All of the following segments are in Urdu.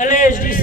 LHDC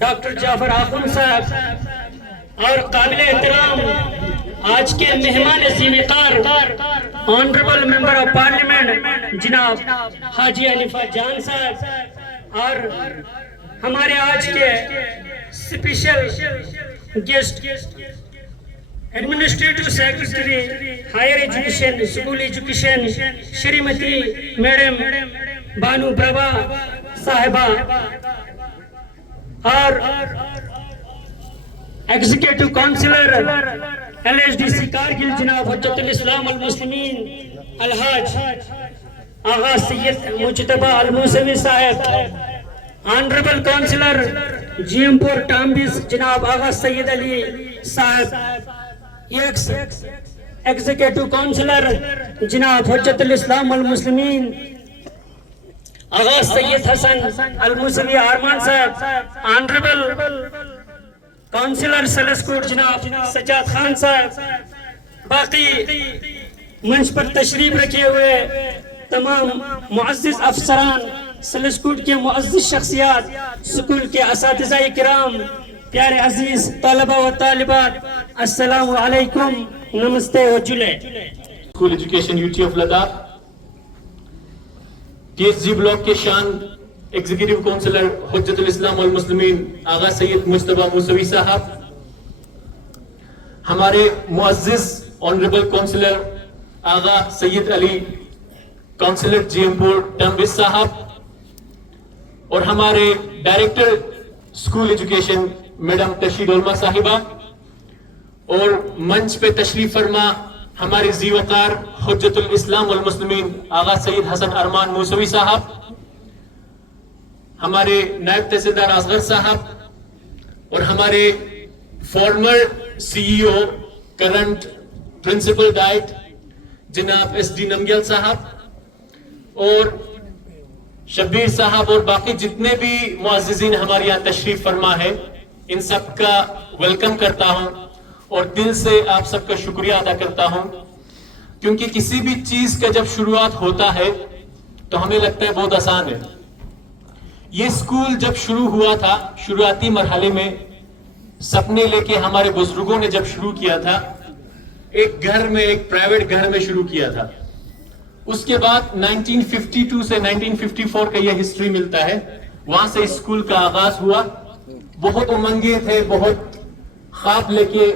ڈاکٹر جعفر آخوند صاحب اور قابل احترام آج کے مہمان عظیم وقار آنریبل ممبر آف پارلیمنٹ جناب حاجی حنیفہ جان صاحب اور ہمارے آج کے special guest administrative secretary higher education school education Shrimati madam Bano Prabha Sahiba اور executive councillor L S D C Kargil جناب حجت الاسلام المسلمین الحاج آغا سید مجتبہ الموسوی صاحب، آنریبل کونسلر جی ایم پور ٹامبیز جناب آغا سید علی صاحب، ایکس ایگزیکٹو کونسلر جناب حجت الاسلام المسلمین آغا سید حسن الموسوی آرمان صاحب، آنریبل کونسلر سلسکوٹ جناب سجاد خان صاحب، باقی منچ پر تشریف رکھے ہوئے تمام معزز افسران، سلسکوٹ کے معزز شخصیات، سکول کے اساتذہ کرام، پیارے عزیز طلبہ و طالبات، السلام علیکم، نمستے و جلے۔ School education UT of Ladakh T S G block کے شان ایگزیکٹو کونسلر حجت الاسلام والمسلمین آغا سید مجتبہ موسوی صاحب، ہمارے معزز آنریبل کونسلر آغا سید علی کونسلر جی ایم پور ٹامبیز صاحب، اور ہمارے ڈائریکٹر اسکول ایجوکیشن میڈم تشید علما صاحبہ، اور منچ پہ تشریف فرما ہمارے ذی وقار حجت الاسلام والمسلمین آغا سید حسن ارمان موسوی صاحب، ہمارے نائب تحصیلدار اصغر صاحب، اور ہمارے فارمر سی ای او کرنٹ پرنسپل ڈائٹ جناب ایس ڈی نمگیل صاحب، اور شبیر صاحب، اور باقی جتنے بھی معززین ہمارے یہاں تشریف فرما ہے، ان سب کا ویلکم کرتا ہوں اور دل سے آپ سب کا شکریہ ادا کرتا ہوں، کیونکہ کسی بھی چیز کا جب شروعات ہوتا ہے تو ہمیں لگتا ہے بہت آسان ہے۔ یہ اسکول جب شروع ہوا تھا، شروعاتی مرحلے میں سپنے لے کے ہمارے بزرگوں نے جب شروع کیا تھا، ایک گھر میں، ایک پرائیویٹ گھر میں شروع کیا تھا۔ اس کے بعد 1952 سے 1954 کا یہ ہسٹری ملتا ہے، وہاں سے اسکول کا آغاز ہوا۔ بہت امنگیں تھے، بہت خواب لے کے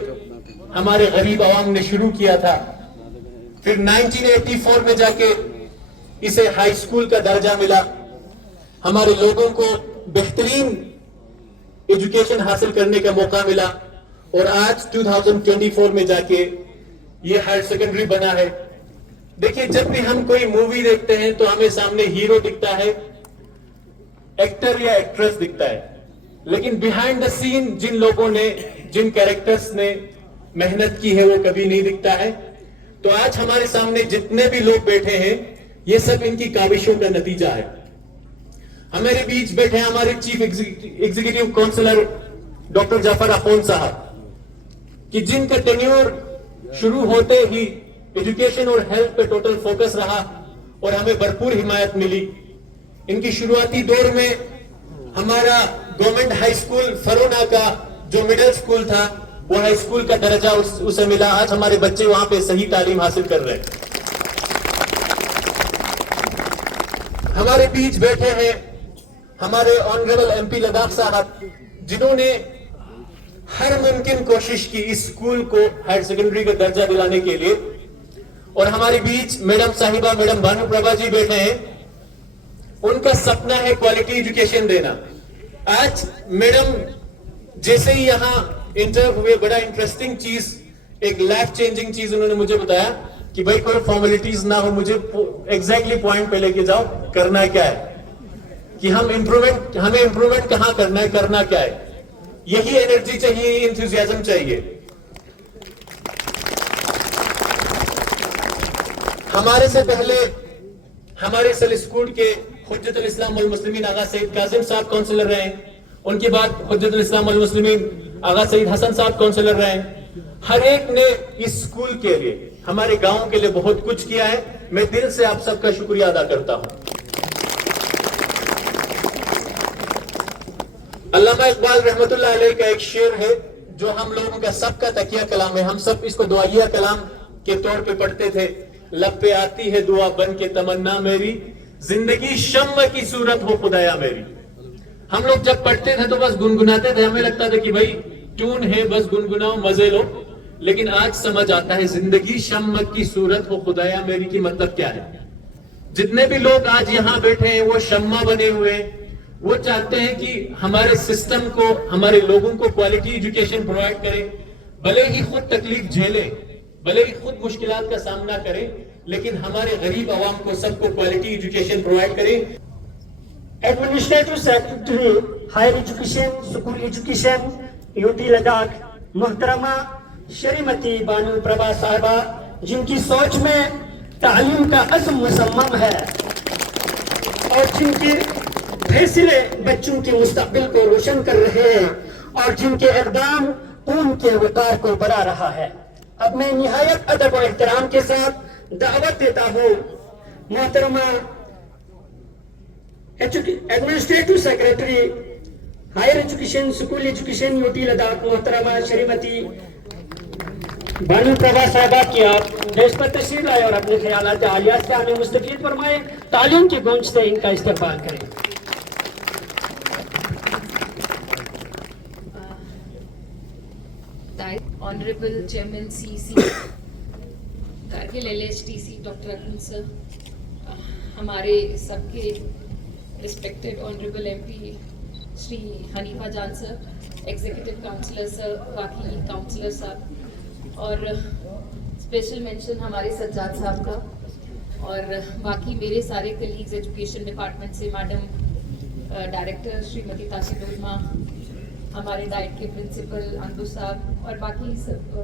ہمارے غریب عوام نے شروع کیا تھا۔ پھر 1984 میں جا کے اسے ہائی اسکول کا درجہ ملا، ہمارے لوگوں کو بہترین ایجوکیشن حاصل کرنے کا موقع ملا، اور آج 2024 میں جا کے یہ ہائر سیکنڈری بنا ہے۔ دیکھیں، جب بھی ہم کوئی مووی دیکھتے ہیں تو ہمیں سامنے ہیرو دکھتا ہے، ایکٹر یا ایکٹریس دکھتا ہے، لیکن بیہائنڈ دا سین جن لوگوں نے، جن کیریکٹرز نے محنت کی ہے، وہ کبھی نہیں دکھتا ہے۔ تو آج ہمارے سامنے جتنے بھی لوگ بیٹھے ہیں، یہ سب ان کی کاوشوں کا نتیجہ ہے۔ ہمارے بیچ بیٹھے ہمارے chief executive counsellor doctor Jafar Akhoond صاحب، کہ جن کا ٹینیور شروع ہوتے ہی ایجوکیشن اور ہیلتھ پہ ٹوٹل فوکس رہا اور ہمیں بھرپور حمایت ملی۔ ان کی شروعاتی دور میں ہمارا گورنمنٹ ہائی اسکول فرونا کا جو مڈل اسکول تھا، وہ ہائی اسکول کا درجہ اسے ملا۔ آج ہمارے بچے وہاں پہ صحیح تعلیم حاصل کر رہے ہیں۔ ہمارے بیچ بیٹھے ہیں ہمارے آنریبل ایم پی لداخ صاحب، جنہوں نے ہر ممکن کوشش کی اس اسکول کو ہائر سیکنڈری کا درجہ دلانے کے لیے، اور ہمارے بیچ میڈم صاحبہ، میڈم بانو پربھا جی بیٹھے ہیں، ان کا سپنا ہے کوالٹی ایجوکیشن دینا۔ آج میڈم جیسے ہی یہاں انٹر ہوئے، بڑا انٹرسٹنگ چیز، ایک لائف چینجنگ چیز انہوں نے مجھے بتایا کہ بھائی کوئی فارمیلٹیز نہ ہو، مجھے ایگزیکٹلی پوائنٹ پہ لے کے جاؤ، کرنا کیا ہے، کہ ہمیں امپرومنٹ کہاں کرنا کیا ہے۔ یہی انرجی چاہیے، یہ انتھوزیازم چاہیے۔ ہمارے سے پہلے ہمارے سلسکوٹ کے حجت الاسلام والمسلمین آغا سید کاظم صاحب کونسلر رہے ہیں، ان کے بعد حجت الاسلام والمسلمین آغا سید حسن صاحب کونسلر رہے ہیں۔ ہر ایک نے اس اسکول کے لیے، ہمارے گاؤں کے لیے بہت کچھ کیا ہے۔ میں دل سے آپ سب کا شکریہ ادا کرتا ہوں۔ علامہ اقبال رحمت اللہ علیہ کا ایک شعر ہے جو ہم لوگوں کا سب کا تکیہ کلام ہے. ہم سب اس کو دعائیہ کلام کے طور پہ پڑھتے تھے. لب پہ آتی ہے دعا بن کے تمنا میری, زندگی شمع کی صورت ہو خدایا میری. ہم لوگ جب پڑھتے تھے تو بس گنگناتے تھے, ہمیں لگتا تھا کہ بھائی ٹیون ہے, بس گنگناؤ مزے لو. لیکن آج سمجھ آتا ہے زندگی شمع کی صورت ہو خدایا میری کی مطلب کیا ہے. جتنے بھی لوگ آج یہاں بیٹھے ہیں وہ شمع بنے ہوئے ہیں. وہ چاہتے ہیں کہ ہمارے سسٹم کو, ہمارے لوگوں کو کوالٹی ایجوکیشن پرووائڈ کریں, بھلے ہی خود تکلیف جھیلیں, بھلے ہی خود مشکلات کا سامنا کریں, لیکن ہمارے غریب عوام کو سب کو کوالٹی ایجوکیشن پرووائڈ کریں. Administrative secretary higher education school education UT Ladakh محترمہ شریمتی بانو پربھا صاحبہ, جن کی سوچ میں تعلیم کا عزم مصمم ہے اور جن کے فیصلے بچوں کے مستقبل کو روشن کر رہے ہیں اور جن کے اقدام ان کے وقار کو بڑھا رہا ہے. اب میں نہایت ادب و احترام کے ساتھ دعوت دیتا ہوں محترمہ administrative secretary higher education school education UT Ladakh محترمہ شریمتی بانو پربھا صاحبہ کی آپ دیش پر تشریف لائے اور اپنے خیالات عالیہ سے ہمیں مستفید فرمائے. تعلیم کی گونج سے ان کا استقبال کریں. Honorable Chairman CC, Kargil LHTC, Dr. Akram sir, ہمارے سب کے ریسپیکٹڈ آنریبل MP شری حنیفہ جان سر, ایگزیکٹو کاؤنسلر سر, باقی کاؤنسلر صاحب, اور اسپیشل مینشن ہمارے سجاد صاحب کا, اور باقی میرے سارے کلیگز ایجوکیشن ڈپارٹمنٹ سے, میڈم ڈائریکٹر شریمتی تاشی ڈولما, ہمارے ڈائٹ کے پرنسپل اندو صاحب, اور باقی سب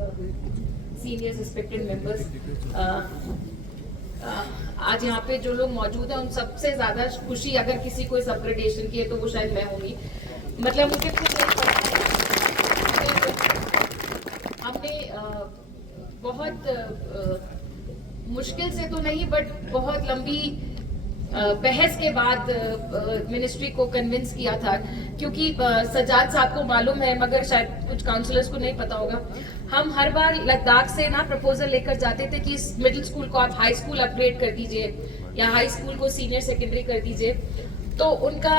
سینئر ریسپیکٹڈ ممبرس. آج یہاں پہ جو لوگ موجود ہیں ان سب سے زیادہ خوشی اگر کسی کو اس اپگریڈیشن کی ہے تو وہ شاید میں ہوں گی. مطلب مجھے خود ہم نے بہت مشکل سے تو نہیں بٹ بہت لمبی بحث کے بعد منسٹری کو کنونس کیا تھا, کیونکہ سجاد صاحب کو معلوم ہے مگر شاید کچھ کاؤنسلرز کو نہیں پتا ہوگا, ہم ہر بار لداخ سے نا پرپوزل لے کر جاتے تھے کہ اس مڈل اسکول کو آپ ہائی اسکول اپ گریڈ کر دیجئے یا ہائی اسکول کو سینئر سیکنڈری کر دیجئے. تو ان کا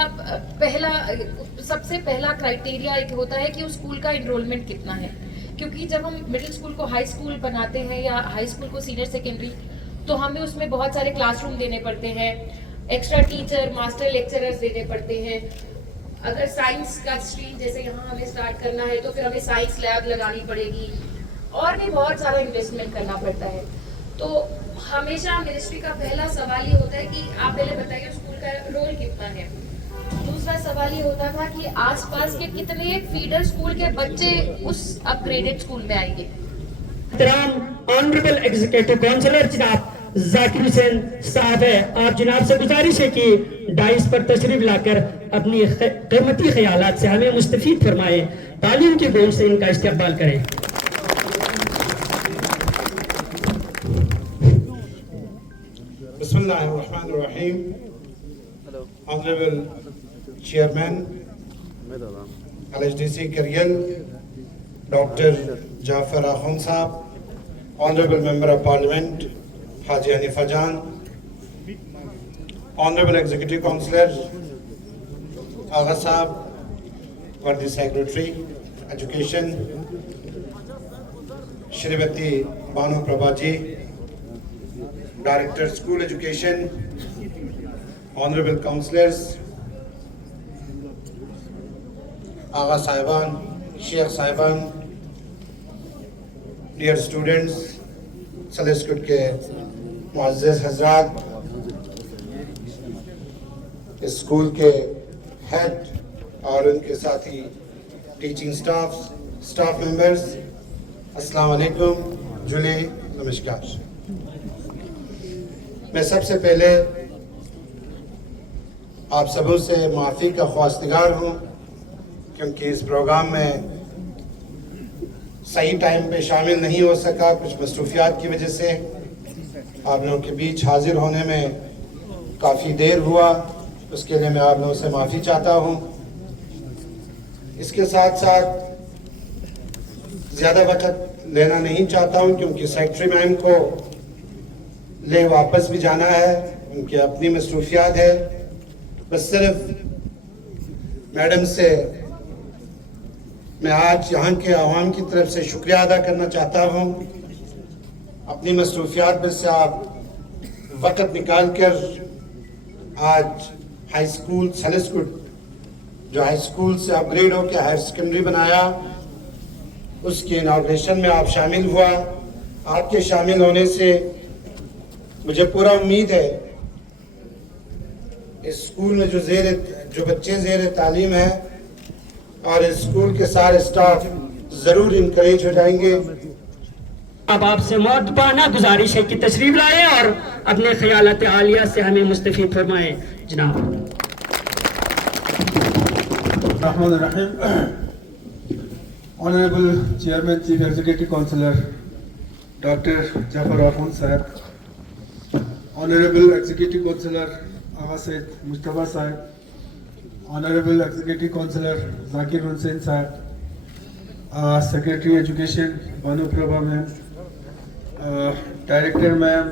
سب سے پہلا کرائٹیریا ایک ہوتا ہے کہ اس اسکول کا انرولمنٹ کتنا ہے, کیونکہ جب ہم مڈل اسکول کو ہائی اسکول بناتے ہیں یا ہائی اسکول کو سینئر سیکنڈری تو ہمیں اس میں بہت سارے کلاس روم دینے پڑتے ہیں, ایکسٹرا ٹیچر ماسٹر لیکچررز دینے پڑتے ہیں. اگر سائنس کا اسٹریم جیسے یہاں ہمیں اسٹارٹ کرنا ہے تو پھر ہمیں سائنس لیب لگانی پڑے گی, اور بھی بہت سارا انویسٹمنٹ کرنا پڑتا ہے. تو ہمیشہ منسٹری کا پہلا سوال یہ ہوتا ہے کہ آپ پہلے بتائیے اسکول کا رول کتنا ہے. دوسرا سوال یہ ہوتا تھا کہ آس پاس کے کتنے فیڈر اسکول کے بچے اس اپ گریڈڈ اسکول میں آئیں گے. آنریبل ایگزیکٹو کاؤنسلر جناب ذاکر حسین صاحب ہے, آپ جناب سے گزارش ہے کہ ڈائس پر تشریف لا کر اپنی قیمتی خیالات سے ہمیں مستفید فرمائیں, تعلیم کی گونج سے ان کا استقبال کریں. بسم اللہ الرحمن الرحیم. Honourable chairman LHDC Kargil doctor Jafar Akhoond Sahib, honourable member of parliament Haji Hanifa Jan, honourable executive councillor Agha Sahib, worthy secretary education Shrimati Bano Prabha ji, director school education, honourable councillors, Agha صاحبان, شیخ صاحبان, ڈیئر اسٹوڈنٹس, سلیسکٹ کے معزز حضرات, اسکول کے ہیڈ اور ان کے ساتھی ٹیچنگ سٹاف ممبرز, السلام علیکم, جلے نمشکار. میں سب سے پہلے آپ سبوں سے معافی کا خواستگار ہوں کیونکہ اس پروگرام میں صحیح ٹائم پہ شامل نہیں ہو سکا, کچھ مصروفیات کی وجہ سے آپ لوگوں کے بیچ حاضر ہونے میں کافی دیر ہوا, اس کے لیے میں آپ لوگوں سے معافی چاہتا ہوں. اس کے ساتھ ساتھ زیادہ وقت لینا نہیں چاہتا ہوں کیونکہ سیکٹری میم کو لے واپس بھی جانا ہے، ان کی اپنی مصروفیات ہے. بس صرف میڈم سے میں آج یہاں کے عوام کی طرف سے شکریہ ادا کرنا چاہتا ہوں. اپنی مصروفیات میں سے آپ وقت نکال کر آج ہائی اسکول سیلسکوٹ، جو ہائی اسکول سے اپ گریڈ ہو کے ہائر سیکنڈری بنایا، اس کے اناگوریشن میں آپ شامل ہوا. آپ کے شامل ہونے سے مجھے پورا امید ہے اس اسکول میں جو بچے زیر تعلیم ہیں اور اس اسکول کے سارے اسٹاف ضرور انکریج ہو جائیں گے. اب آپ سے معدبانہ گزارش ہے کہ تشریف لائیں اور اپنے خیالات عالیہ سے ہمیں مستفید فرمائیں. جناب الرحمن الرحیم. Honorable Chairman, Chief Executive Councillor Dr. Jafar Akhund Sahib, Honorable Executive Councillor Agha Said Mustafa Sahib, Honorable Executive Councillor Zakir Hussain Sahib, Secretary Education Banu Prabha Ma'am, Director Ma'am,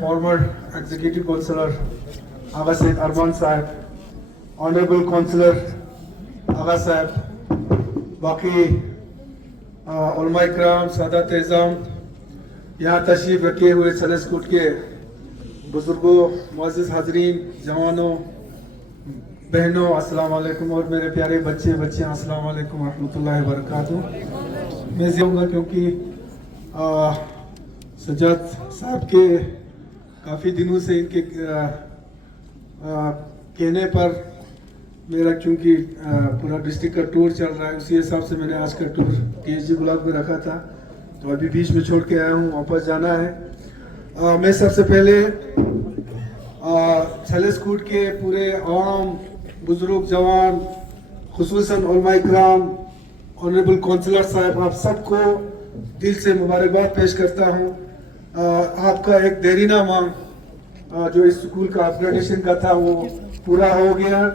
former Executive Councillor Agha Said Arman Sahib, Honorable Councillor Agha Sahib, باقی علماء اکرام، سادات اعظام، یہاں تشریف رکھے ہوئے سیلسکوٹ کے بزرگوں، معزز حاضرین، جوانوں، بہنوں، السلام علیکم، اور میرے پیارے بچیاں السلام علیکم ورحمۃ اللہ وبرکاتہ. میں زیادہ گا کیونکہ سجاد صاحب کے کافی دنوں سے ان کے کہنے پر میرا چونکہ پورا ڈسٹرکٹ کا ٹور چل رہا ہے، اسی حساب سے میں نے آج کا ٹور PhD بلاک میں رکھا تھا، تو ابھی بیچ میں چھوڑ کے آیا ہوں، واپس جانا ہے. میں سب سے پہلے سیلسکوٹ کے پورے عوام، بزرگ، جوان، خصوصاً علماء اکرام، آنریبل کونسلر صاحب، آپ سب کو دل سے مبارکباد پیش کرتا ہوں. آپ کا ایک دیرینہ مانگ جو اس سکول کا اپ گریڈیشن کا تھا وہ پورا ہو گیا،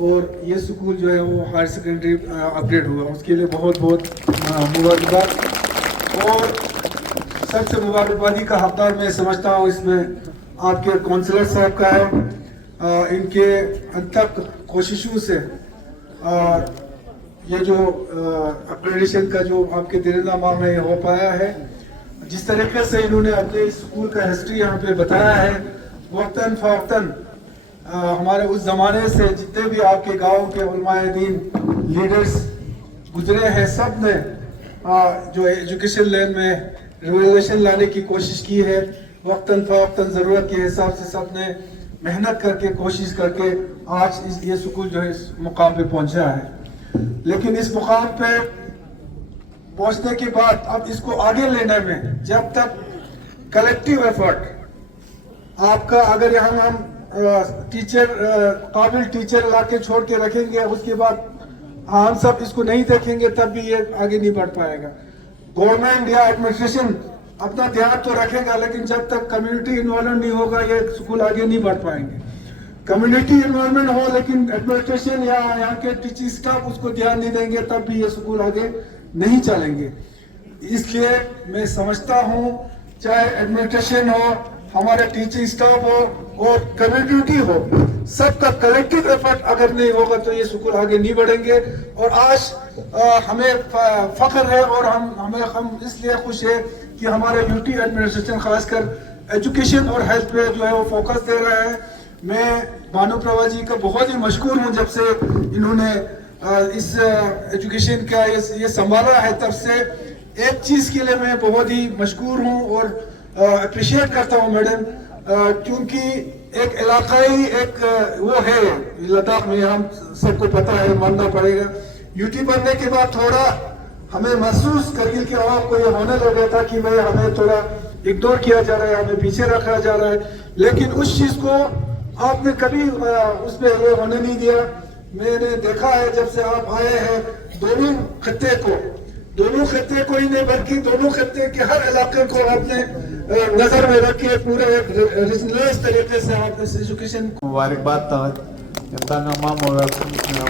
اور یہ سکول جو ہے وہ ہائر سیکنڈری اپ گریڈ ہوا، اس کے لیے بہت بہت مبارکباد. اور سب سے مبارکبادی کا حقدار میں سمجھتا ہوں اس میں آپ کے کونسلر صاحب کا ہے. ان کے انتھک کوششوں سے یہ جو اپگریڈیشن کا جو آپ کے دیرینہ مانگ ہے یہ ہو پایا ہے. جس طریقے سے انہوں نے اپنے اسکول کا ہسٹری یہاں پہ بتایا ہے، وقتاً فوقتاً ہمارے اس زمانے سے جتنے بھی آپ کے گاؤں کے علماء دین لیڈرز گزرے ہیں، سب نے جو ایجوکیشن لین میں ریولیوشن لانے کی کوشش کی ہے. وقتاً فوقتاً ضرورت کے حساب سے سب نے محنت کر کے، کوشش کر کے آج یہ سکول جو ہے اس مقام پہ پہنچا ہے. لیکن اس مقام پہ پہنچنے کے بعد اب اس کو آگے لینے میں جب تک کلیکٹیو ایفرٹ آپ کا، اگر یہاں ہم قابل ٹیچر لا کے چھوڑ کے رکھیں گے، اس کے بعد ہم سب اس کو نہیں دیکھیں گے، تب بھی یہ آگے نہیں بڑھ پائے گا. گورنمنٹ یا ایڈمنسٹریشن اپنا دھیان تو رکھے گا، لیکن جب تک کمیونٹی انوالومنٹ نہیں ہوگا یہ سکول آگے نہیں بڑھ پائیں گے. کمیونٹی انوالومنٹ ہو لیکن ایڈمنسٹریشن یا یہاں کے ٹیچنگ اسٹاف اس کو دھیان نہیں دیں گے، تب بھی یہ سکول آگے نہیں چلیں گے. اس لیے میں سمجھتا ہوں چاہے ایڈمنسٹریشن ہو، ہمارا ٹیچنگ اسٹاف ہو اور کمیونٹی ہو، سب کا کلیکٹیو ایفرٹ اگر نہیں ہوگا تو یہ سکول آگے نہیں بڑھیں گے. اور آج ہمیں فخر ہے اور ہم اس لیے خوش ہیں کہ ہمارے یوٹی ایڈمنسٹریشن خاص کر ایجوکیشن اور ہیلتھ پہ جو ہے وہ فوکس دے رہا ہے. میں بانو پربھا جی کا بہت ہی مشکور ہوں، جب سے انہوں نے اس ایجوکیشن کا یہ سنبھالا ہے تب سے. ایک چیز کے لیے میں بہت ہی مشکور ہوں اور اپریشیٹ کرتا ہوں میڈم، کیونکہ ایک علاقائی ایک وہ ہے لداخ میں، ہم سب کو پتہ ہے، ماننا پڑے گا. یوٹی بننے کے بعد تھوڑا ہمیں محسوس کرگل کے عوام کو یہ ہونے لگا تھا کہ ہمیں تھوڑا اگنور کیا جا رہا ہے، ہمیں پیچھے رکھا جا رہا ہے. لیکن اس چیز کو آپ نے کبھی اس پہ یہ ہونے نہیں دیا. میں نے دیکھا ہے جب سے آپ آئے ہیں، دونوں خطے کو ہی نہیں بلکہ دونوں خطے کے ہر علاقے کو آپ نے نظر میں رکھ کے پورے ریجنلائز طریقے سے آپ اس ایجوکیشن مبارکباد Yantana Mamola